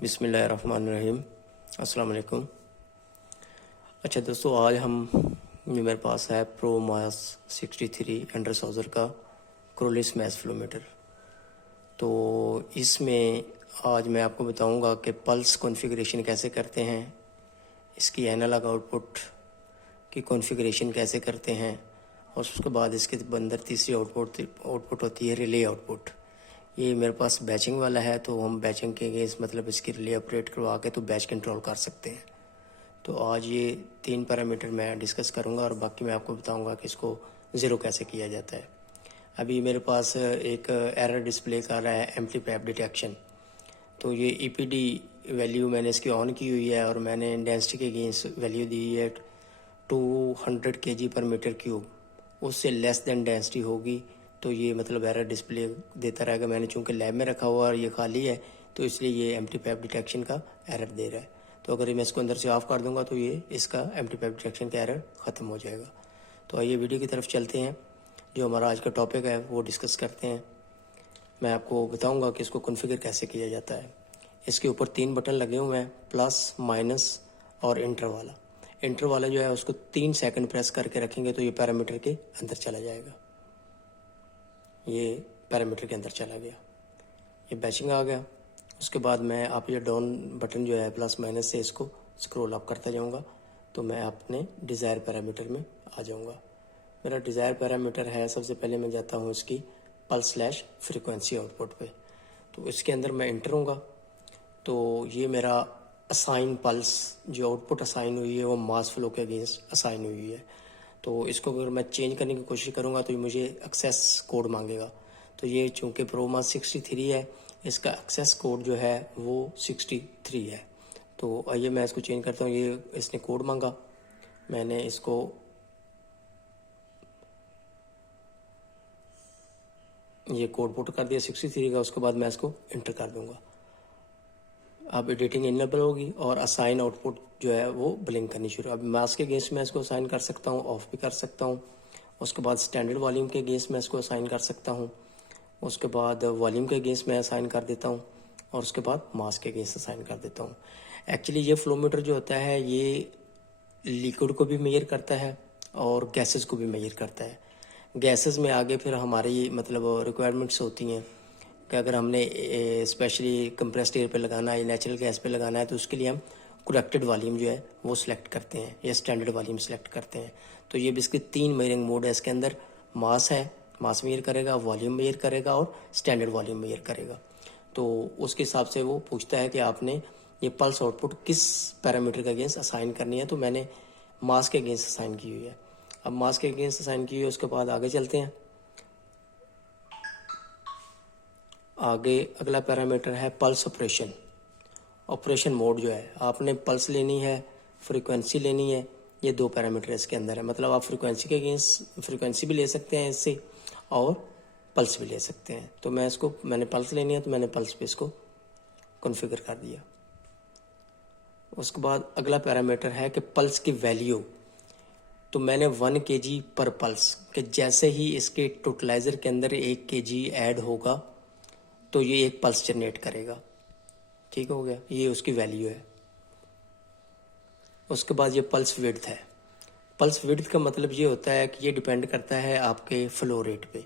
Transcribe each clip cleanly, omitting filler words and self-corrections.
बिस्मिल्लाहिर्रहमानिर्रहीम। अस्सलाम वालेकुम। अच्छा दोस्तों, आज जो मेरे पास है प्रो मास 63 अंडर सॉजर का क्रोलिस मैस फ्लोमीटर। तो इसमें आज मैं आपको बताऊंगा कि पल्स कॉन्फ़िगरेशन कैसे करते हैं, इसकी एनालॉग आउटपुट की कॉन्फ़िगरेशन कैसे करते हैं, और उसके बाद इसके अंदर तीसरी आउटपुट होती है रिले आउटपुट। ये मेरे पास बैचिंग वाला है, तो हम बैचिंग के अगेंस्ट मतलब इसकी रिले ऑपरेट करवा के तो बैच कंट्रोल कर सकते हैं। तो आज ये 3 पैरामीटर मैं डिस्कस करूंगा और बाकी मैं आपको बताऊंगा कि इसको ज़ीरो कैसे किया जाता है। अभी मेरे पास एक एरर डिस्प्ले कर रहा है एम्पलीफायर डिटेक्शन। तो ये ईपीडी वैल्यू मैंने इसकी ऑन की हुई है और मैंने डेंसिटी के अगेंस्ट वैल्यू दी है 200 kg पर मीटर क्यूब। उससे लेस देन डेंसिटी होगी तो ये मतलब एरर डिस्प्ले देता रहेगा। मैंने चूंकि लैब में रखा हुआ और ये खाली है तो इसलिए ये एम्पलीफायर डिटेक्शन का एरर दे रहा है। तो अगर मैं इसको अंदर से ऑफ कर दूंगा तो ये इसका एम्पलीफायर डिटेक्शन का एरर ख़त्म हो जाएगा। तो आइए वीडियो की तरफ चलते हैं, जो हमारा आज का टॉपिक है वो डिस्कस करते हैं। मैं आपको बताऊंगा कि इसको कॉन्फ़िगर कैसे किया जाता है। इसके ऊपर 3 बटन लगे हुए हैं, प्लस, माइनस और इंटर वाला। इंटर वाला जो है उसको 3 सेकंड प्रेस करके रखेंगे तो ये पैरामीटर के अंदर चला जाएगा। ये पैरामीटर के अंदर चला गया, ये बैचिंग आ गया। उसके बाद मैं आप ये डाउन बटन जो है प्लस माइनस से इसको स्क्रॉल अप करता जाऊंगा तो मैं अपने डिज़ायर पैरामीटर में आ जाऊंगा। मेरा डिज़ायर पैरामीटर है, सबसे पहले मैं जाता हूँ इसकी पल्स स्लैश फ्रीक्वेंसी आउटपुट पे। तो इसके अंदर मैं इंटर हूँगा तो ये मेरा असाइन पल्स जो आउटपुट असाइन हुई है वो मास फ्लो के अगेंस्ट असाइन हुई है। तो इसको अगर मैं चेंज करने की कोशिश करूँगा तो ये मुझे एक्सेस कोड मांगेगा। तो ये चूँकि प्रोमास 63 है, इसका एक्सेस कोड जो है वो 63 है। तो आइए मैं इसको चेंज करता हूँ। ये इसने कोड मांगा, मैंने इसको ये कोड पुट कर दिया 63 का। उसके बाद मैं इसको इंटर कर दूंगा। अब एडिटिंग इनेबल होगी और असाइन आउटपुट जो है वो ब्लिंक करनी शुरू। अब मास के अगेंस्ट मैं इसको असाइन कर सकता हूँ, ऑफ भी कर सकता हूँ। उसके बाद स्टैंडर्ड वॉल्यूम के अगेंस्ट मैं इसको असाइन कर सकता हूँ। उसके बाद वॉल्यूम के अगेंस्ट मैं असाइन कर देता हूँ और उसके बाद मास के अगेंस्ट असाइन कर देता हूँ। एक्चुअली ये फ्लोमीटर जो होता है ये लिक्विड को भी मेजर करता है और गैसेस को भी मेजर करता है। गैसेस में आगे फिर हमारी मतलब रिक्वायरमेंट्स होती हैं कि अगर हमने स्पेशली कंप्रेस्ड एयर पे लगाना है या नेचुरल गैस पे लगाना है तो उसके लिए हम करेक्टेड वॉल्यूम जो है वो सिलेक्ट करते हैं या स्टैंडर्ड वॉल्यूम सिलेक्ट करते हैं। तो ये भी इसके 3 मेजरिंग मोड है। इसके अंदर मास है, मास मेजर करेगा, वॉल्यूम मेजर करेगा और स्टैंडर्ड वॉल्यूम मेजर करेगा। तो उसके हिसाब से वो पूछता है कि आपने ये पल्स आउटपुट किस पैरामीटर के अगेंस्ट असाइन करनी है। तो मैंने मास के अगेंस्ट असाइन की हुई है। अब मास के अगेंस्ट असाइन की हुई है, उसके बाद आगे चलते हैं। आगे अगला पैरामीटर है पल्स ऑपरेशन। ऑपरेशन मोड जो है, आपने पल्स लेनी है, फ्रीक्वेंसी लेनी है। ये 2 पैरामीटर इसके अंदर है। मतलब आप फ्रीक्वेंसी के अगेंस्ट फ्रीक्वेंसी भी ले सकते हैं इससे और पल्स भी ले सकते हैं। तो मैंने पल्स लेनी है तो मैंने पल्स पे इसको कॉन्फ़िगर कर दिया। उसके बाद अगला पैरामीटर है कि पल्स की वैल्यू। तो मैंने 1 kg पर पल्स कि जैसे ही इसके टोटलाइजर के अंदर 1 kg ऐड होगा तो ये एक पल्स जनरेट करेगा। ठीक हो गया, ये उसकी वैल्यू है। उसके बाद ये पल्स विड्थ है। पल्स विड्थ का मतलब ये होता है कि ये डिपेंड करता है आपके फ्लो रेट पे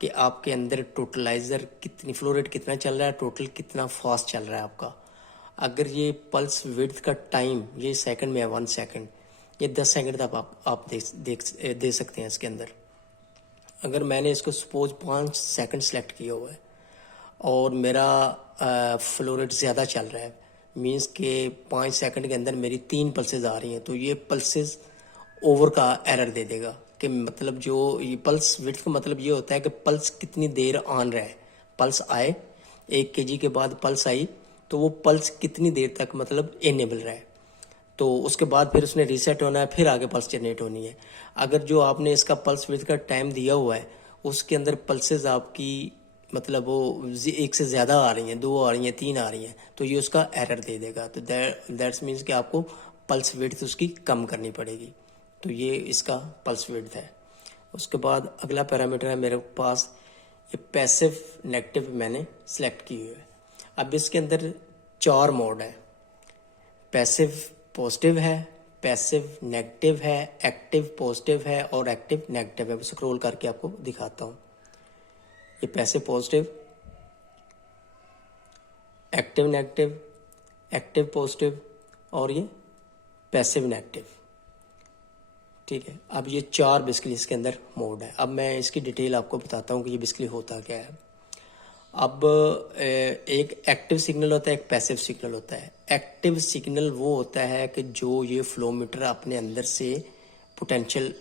कि आपके अंदर टोटलाइजर कितनी फ्लो रेट कितना चल रहा है, टोटल कितना फास्ट चल रहा है आपका। अगर ये पल्स विड्थ का टाइम ये सेकंड में है 1 सेकंड, ये 10 सेकंड तक आप दे सकते हैं इसके अंदर। अगर मैंने इसको सपोज 5 सेकंड सेलेक्ट किया हुआ है और मेरा फ्लो रेट ज़्यादा चल रहा है, मींस के 5 सेकंड के अंदर मेरी 3 पल्सेज आ रही हैं, तो ये पल्सेज ओवर का एरर दे देगा कि मतलब जो ये पल्स विड्थ का मतलब ये होता है कि पल्स कितनी देर ऑन रहा है। पल्स आए 1 kg के बाद पल्स आई तो वो पल्स कितनी देर तक मतलब इनेबल रहा है। तो उसके बाद फिर उसने रीसेट होना है, फिर आगे पल्स जनरेट होनी है। अगर जो आपने इसका पल्स विड्थ का टाइम दिया हुआ है उसके अंदर पल्सेज आपकी मतलब वो 1 से ज़्यादा आ रही हैं, 2 आ रही हैं, 3 आ रही हैं, तो ये उसका एरर दे देगा। तो दैट्स मीन्स कि आपको पल्स विड्थ उसकी कम करनी पड़ेगी। तो ये इसका पल्स विड्थ है। उसके बाद अगला पैरामीटर है मेरे पास ये पैसिव नेगेटिव मैंने सेलेक्ट की हुई है। अब इसके अंदर 4 मोड है, पैसिव पॉजिटिव है, पैसिव नेगेटिव है, एक्टिव पॉजिटिव है और एक्टिव नेगेटिव है। स्क्रॉल करके आपको दिखाता हूँ। ये passive positive, active negative, active positive और ये पैसिव नेगेटिव। ठीक है, अब ये 4 बेसिकली इसके अंदर मोड है। अब मैं इसकी डिटेल आपको बताता हूँ कि ये बेसिकली होता क्या है। अब एक एक्टिव सिग्नल होता है, एक पैसिव सिग्नल होता है। एक्टिव सिग्नल वो होता है कि जो ये फ्लोमीटर अपने अंदर से पोटेंशियल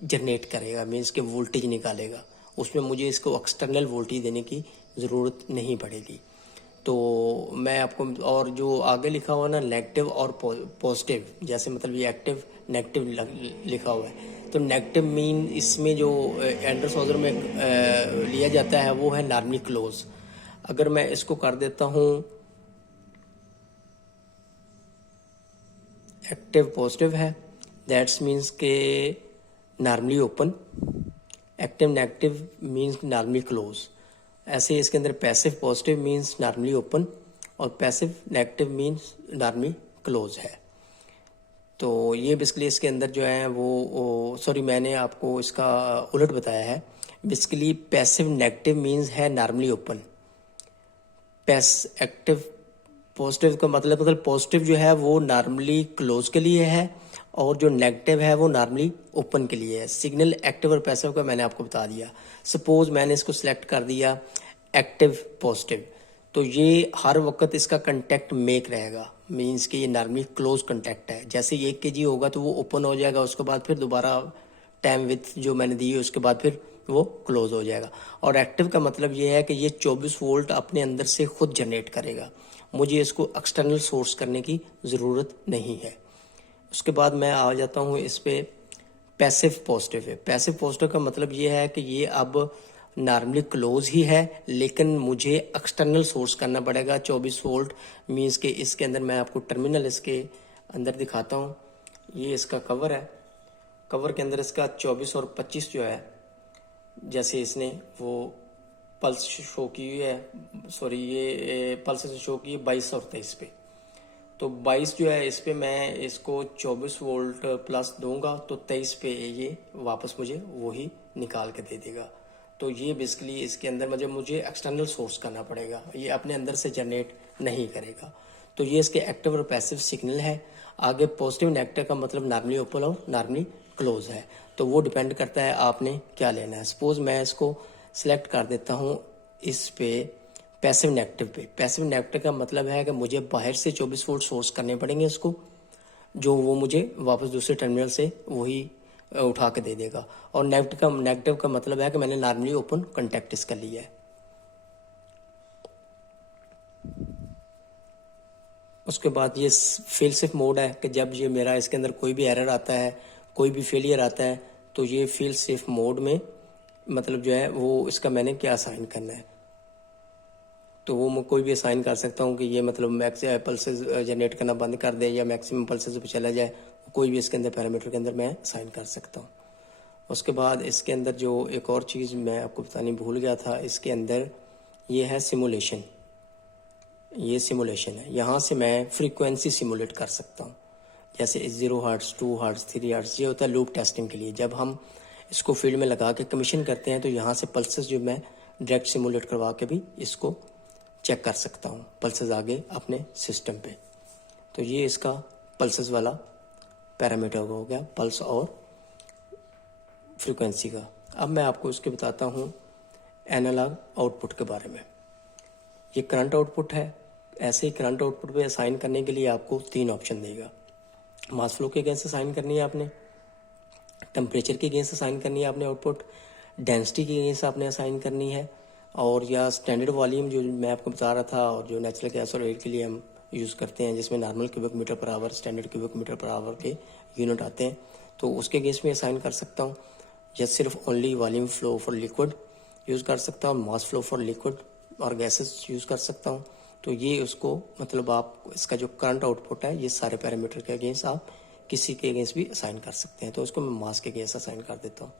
जनरेट करेगा, मीन्स के वोल्टेज निकालेगा। उसमें मुझे इसको एक्सटर्नल वोल्टेज देने की ज़रूरत नहीं पड़ेगी। तो मैं आपको, और जो आगे लिखा हुआ ना नेगेटिव और पॉजिटिव, जैसे मतलब ये एक्टिव नेगेटिव लिखा हुआ है, तो नेगेटिव मीन इसमें जो एंडरसॉजर में लिया जाता है वो है नॉर्मली क्लोज। अगर मैं इसको कर देता हूँ एक्टिव पॉजिटिव है, दैट्स मीन्स के normally open, active negative means normally close. ऐसे इसके अंदर passive positive means normally open और passive negative means normally close है। तो ये बेसिकली इसके अंदर जो है वो सॉरी मैंने आपको इसका उलट बताया है। बेसिकली पैसिव नेगेटिव मीन्स है नॉर्मली ओपन, एक्टिव पॉजिटिव का मतलब पॉजिटिव जो है वो नॉर्मली क्लोज के लिए है और जो नेगेटिव है वो नॉर्मली ओपन के लिए है। सिग्नल एक्टिव और पैसिव का मैंने आपको बता दिया। सपोज मैंने इसको सिलेक्ट कर दिया एक्टिव पॉजिटिव, तो ये हर वक्त इसका कंटेक्ट मेक रहेगा, मीन्स कि ये नॉर्मली क्लोज कंटेक्ट है। जैसे 1 kg होगा तो वो ओपन हो जाएगा, उसके बाद फिर दोबारा टाइम विथ जो मैंने दी है उसके बाद फिर वो क्लोज हो जाएगा। और एक्टिव का मतलब ये है कि ये 24 वोल्ट अपने अंदर से खुद जनरेट करेगा, मुझे इसको एक्सटर्नल सोर्स करने की ज़रूरत नहीं है। उसके बाद मैं आ जाता हूँ इस पे पैसिव पॉजिटिव है। पैसिव पॉजिटिव का मतलब ये है कि ये अब नॉर्मली क्लोज ही है, लेकिन मुझे एक्सटर्नल सोर्स करना पड़ेगा 24 वोल्ट। मीन्स के इसके अंदर मैं आपको टर्मिनल इसके अंदर दिखाता हूँ। ये इसका कवर है, कवर के अंदर इसका 24 और 25 जो है, जैसे इसने वो पल्स शो की हुई है, सॉरी ये पल्स शो की है 22 और 23 पे। तो 22 जो है इस पे मैं इसको 24 वोल्ट प्लस दूंगा तो 23 पे ये वापस मुझे वही निकाल के दे देगा। तो ये बेसिकली इसके अंदर मुझे एक्सटर्नल सोर्स करना पड़ेगा, ये अपने अंदर से जनरेट नहीं करेगा। तो ये इसके एक्टिव और पैसिव सिग्नल है। आगे पॉजिटिव नेगेटिव का मतलब नॉर्मली ओपन और नॉर्मली क्लोज है, तो वो डिपेंड करता है आपने क्या लेना है। सपोज मैं इसको सिलेक्ट कर देता हूँ इस पे पैसिव नेगेटिव पे। पैसिव नेगेटिव का मतलब है कि मुझे बाहर से 24 वोल्ट सोर्स करने पड़ेंगे इसको, जो वो मुझे वापस दूसरे टर्मिनल से वही उठा के दे देगा। और नेगेटिव का मतलब है कि मैंने नॉर्मली ओपन कॉन्टैक्ट इसका लिया है। उसके बाद ये फेल सेफ मोड है कि जब ये मेरा इसके अंदर कोई भी एरर आता है, कोई भी फेलियर आता है, तो ये फेल सेफ मोड में मतलब जो है वो इसका मैंने क्या असाइन करना है। तो वो मैं कोई भी असाइन कर सकता हूँ कि ये मतलब मैक्स पल्सेस जनरेट करना बंद कर दे या मैक्सिमम पल्सेस पे चला जाए, कोई भी इसके अंदर पैरामीटर के अंदर मैं असाइन कर सकता हूँ। उसके बाद इसके अंदर जो एक और चीज़ मैं आपको बतानी भूल गया था, इसके अंदर ये है सिमुलेशन। ये सिमुलेशन है, यहाँ से मैं फ्रीक्वेंसी सिमुलेट कर सकता हूँ। जैसे 0 हर्ट्ज़, 2 हर्ट्ज़, 3 हर्ट्ज़, ये होता है लूप टेस्टिंग के लिए। जब हम इसको फील्ड में लगा के कमीशन करते हैं तो यहाँ से पल्सेस जो मैं डायरेक्ट सिमुलेट करवा के भी इसको चेक कर सकता हूँ पल्सेस आगे अपने सिस्टम पे। तो ये इसका पल्सेस वाला पैरामीटर हो गया, पल्स और फ्रीक्वेंसी का। अब मैं आपको इसके बताता हूँ एनालॉग आउटपुट के बारे में। ये करंट आउटपुट है। ऐसे ही करंट आउटपुट पे असाइन करने के लिए आपको 3 ऑप्शन देगा। मास फ्लो के अगेंस्ट असाइन करनी है आपने, टेम्परेचर के अगेंस्ट असाइन करनी है आपने आउटपुट, डेंसिटी के अगेंस्ट आपने असाइन करनी है, और या स्टैंडर्ड वॉल्यूम जो मैं आपको बता रहा था और जो नेचुरल गैस और एयर के लिए हम यूज़ करते हैं, जिसमें normal cubic metre per hour, standard cubic metre per hour के यूनिट आते हैं, तो उसके अगेंस्ट में असाइन कर सकता हूँ। या सिर्फ only volume flow for liquid use कर सकता हूँ, मास फ्लो फॉर लिक्विड और गैसेस यूज़ कर सकता हूँ। तो ये उसको मतलब आप इसका जो करंट आउटपुट है, ये सारे पैरामीटर के अगेंस्ट आप किसी के अगेंस्ट भी असाइन कर सकते हैं। तो इसको मैं मास के अगेंस्ट असाइन कर देता हूँ।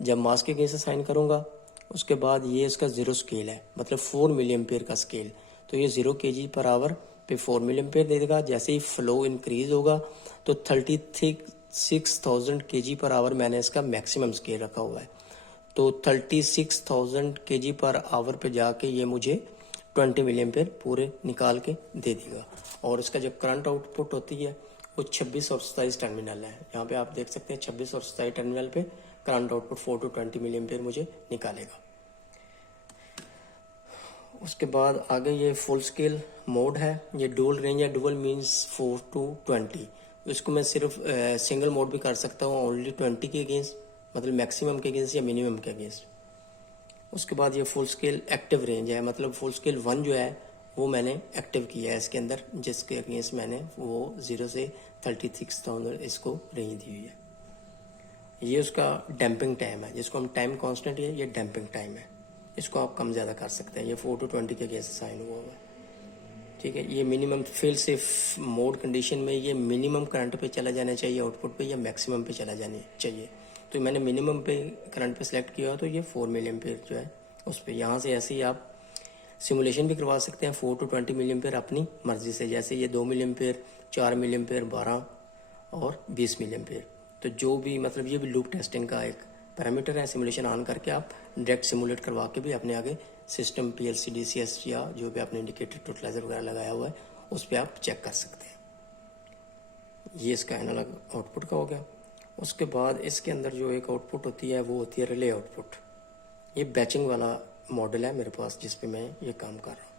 जब मास के अगेंस्ट असाइन करूँगा उसके बाद ये इसका 0 स्केल है, मतलब 4 मिली एम्पियर का स्केल। तो ये 0 kg पर आवर पे 4 मिली एम्पेयर दे देगा। जैसे ही फ्लो इंक्रीज होगा तो 36,000 kg पर आवर मैंने इसका मैक्सिमम स्केल रखा हुआ है, तो 36,000 kg पर आवर पे जाके ये मुझे 20 मिली एम्पेयर पूरे निकाल के दे देगा। और इसका जो करंट आउटपुट होती है वो 26 और 27 टर्मिनल है। यहाँ पे आप देख सकते हैं 26 और 27 टर्मिनल पे current output 4 to 20 milliampere मुझे निकालेगा। उसके बाद आगे ये फुल स्केल मोड है, ये डुअल रेंज है। Dual means 4 to 20। इसको मैं सिर्फ सिंगल मोड भी कर सकता हूँ ओनली 20 के अगेंस्ट, मतलब मैक्सिमम के अगेंस्ट या मिनिमम के अगेंस्ट। उसके बाद ये फुल स्केल एक्टिव रेंज है, मतलब फुल स्केल 1 जो है वो मैंने एक्टिव किया है इसके अंदर, जिसके अगेंस्ट मैंने वो 0 से 36,000 इसको रेंज दी हुई है। ये उसका डैम्पिंग टाइम है, जिसको हम टाइम कांस्टेंट है, ये डैम्पिंग टाइम है। इसको आप कम ज़्यादा कर सकते हैं। ये 4 to 20 के अगेंस्ट साइन हुआ हुआ है, ठीक है। ये minimum fail safe mode condition में ये मिनिमम करंट पे चला जाना चाहिए आउटपुट पे, या मैक्सिमम पे चला जाना चाहिए। तो मैंने मिनिमम पे करंट पे सिलेक्ट किया तो ये 4 मिली एम्पेयर जो है उस पर। यहाँ से ऐसे ही आप सिमुलेशन भी करवा सकते हैं 4 to 20 मिली एम्पेयर अपनी मर्जी से। जैसे ये 2 मिली एम्पेयर, 4 मिली एम्पेयर, 12 और 20 मिली एम्पेयर। तो जो भी मतलब ये भी लूप टेस्टिंग का एक पैरामीटर है। सिमुलेशन ऑन करके आप डायरेक्ट सिमुलेट करवा के भी अपने आगे सिस्टम PLC DCS या जो भी आपने इंडिकेटर टोटलाइजर वगैरह लगाया हुआ है उस पर आप चेक कर सकते हैं। ये इसका एनालॉग आउटपुट का हो गया। उसके बाद इसके अंदर जो एक आउटपुट होती है वो होती है रिले आउटपुट। ये बैचिंग वाला मॉडल है मेरे पास जिस पे मैं ये काम कर रहा हूँ।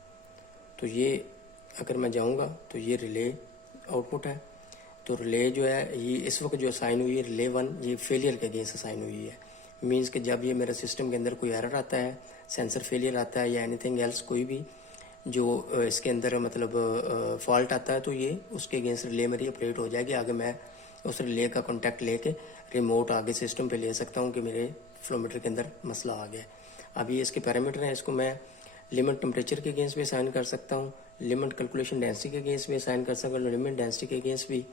तो ये अगर मैं जाऊँगा तो ये रिले आउटपुट है। तो रिले जो है ये इस वक्त जो साइन हुई है रिले 1, ये फेलियर के अगेंस्ट साइन हुई है। मीन्स कि जब ये मेरे सिस्टम के अंदर कोई एरर आता है, सेंसर फेलियर आता है या एनीथिंग एल्स कोई भी जो इसके अंदर मतलब फॉल्ट आता है, तो ये उसके अगेंस्ट रिले मेरी ऑपरेट हो जाएगी। आगे मैं उस रिले का कॉन्टैक्ट लेके रिमोट आगे सिस्टम पे ले सकता हूँ कि मेरे फ्लोमीटर के अंदर मसला आ गया। अभी इसके पैरामीटर हैं, इसको मैं लिमिट टेम्परेचर के अगेंस्ट भी असाइन कर सकता हूँ, लिमिट कैलकुलेशन डेंसिटी के अगेंस्ट भी असाइन कर सकता हूँ, लिमिट डेंसिटी के अगेंस्ट भी,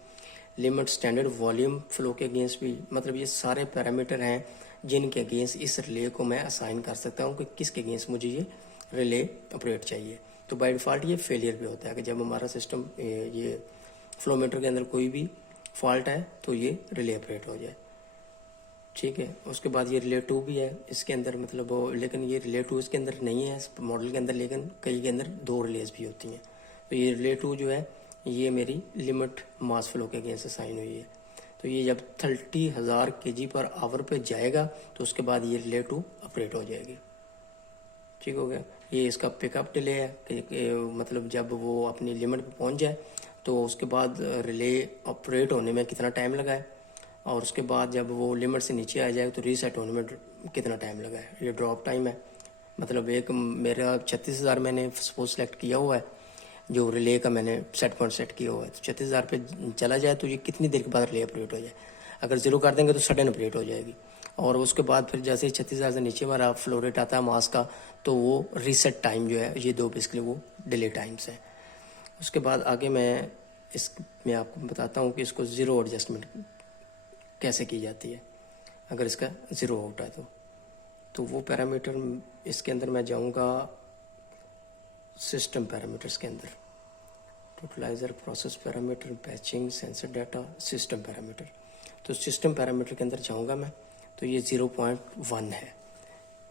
लिमिट स्टैंडर्ड वॉल्यूम फ्लो के अगेंस्ट भी। मतलब ये सारे पैरामीटर हैं जिनके अगेंस्ट इस रिले को मैं असाइन कर सकता हूँ कि किसके अगेंस्ट मुझे ये रिले ऑपरेट चाहिए। तो बाय डिफ़ॉल्ट ये फेलियर भी होता है कि जब हमारा सिस्टम ये फ्लोमीटर के अंदर कोई भी फॉल्ट है तो ये रिले ऑपरेट हो जाए, ठीक है। उसके बाद ये रिले 2 भी है इसके अंदर, मतलब लेकिन ये रिले 2 इसके अंदर नहीं है इस मॉडल के अंदर, लेकिन कई के अंदर 2 रिलेज भी होती हैं। तो ये रिले 2 जो है ये मेरी लिमिट मास फ्लो के अगेंस्ट साइन हुई है। तो ये जब 30,000 kg पर आवर पे जाएगा तो उसके बाद ये रिले 2 ऑपरेट हो जाएगी, ठीक हो गया। ये इसका पिकअप डिले है कि मतलब जब वो अपनी लिमिट पे पहुंच जाए तो उसके बाद रिले ऑपरेट होने में कितना टाइम लगा है, और उसके बाद जब वो लिमिट से नीचे आ जाए तो रीसेट होने में कितना टाइम लगा है। ये ड्रॉप टाइम है। मतलब एक मेरा 36,000 मैंने सपोज सेलेक्ट किया हुआ है, जो रिले का मैंने सेट पॉइंट सेट किया हुआ है। तो 36,000 पे चला जाए तो ये कितनी देर के बाद रिले ऑपरेट हो जाए। अगर 0 कर देंगे तो सडन ऑपरेट हो जाएगी, और उसके बाद फिर जैसे 36,000 से नीचे हमारा फ्लो रेट आता है मास का, तो वो रीसेट टाइम जो है, ये 2 बेसिकली वो डिले टाइम्स हैं। उसके बाद आगे मैं आपको बताता हूँ कि इसको 0 एडजस्टमेंट कैसे की जाती है अगर इसका 0 आउट है तो वो पैरामीटर इसके अंदर मैं जाऊँगा सिस्टम पैरामीटर्स के अंदर, totaliser, process parameter, batching, sensor data, system parameter. तो सिस्टम पैरामीटर के अंदर जाऊँगा मैं, तो ये 0.1 है,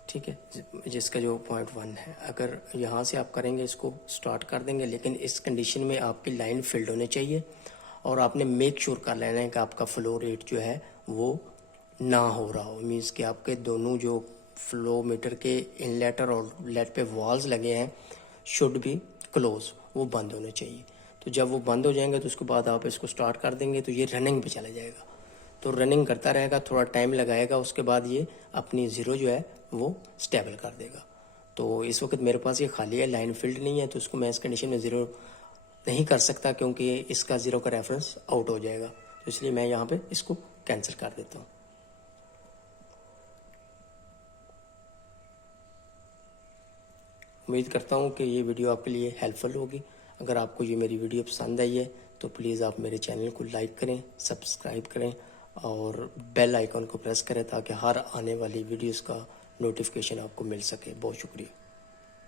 ठीक है, जिसका जो 0.1 है। अगर यहाँ से आप करेंगे इसको स्टार्ट कर देंगे, लेकिन इस कंडीशन में आपकी लाइन फिल्ड होनी चाहिए और आपने मेक श्योर कर लेना है कि आपका फ्लो रेट जो है वो ना हो रहा हो। मीन्स कि आपके दोनों जो फ्लो मीटर के इनलेट और आउटलेट पे वॉल्स लगे हैं शुड बी क्लोज, वो बंद होने चाहिए। तो जब वो बंद हो जाएंगे तो उसके बाद आप इसको स्टार्ट कर देंगे तो ये रनिंग पे चला जाएगा। तो रनिंग करता रहेगा, थोड़ा टाइम लगाएगा, उसके बाद ये अपनी 0 जो है वो स्टेबल कर देगा। तो इस वक्त मेरे पास ये खाली है, लाइन फील्ड नहीं है, तो उसको मैं इस कंडीशन में 0 नहीं कर सकता क्योंकि इसका 0 का रेफरेंस आउट हो जाएगा। तो इसलिए मैं यहाँ पे इसको कैंसिल कर देता हूँ। उम्मीद करता हूँ कि ये वीडियो आपके लिए हेल्पफुल होगी। अगर आपको ये मेरी वीडियो पसंद आई है तो प्लीज़ आप मेरे चैनल को लाइक करें, सब्सक्राइब करें और बेल आइकॉन को प्रेस करें ताकि हर आने वाली वीडियोस का नोटिफिकेशन आपको मिल सके। बहुत शुक्रिया।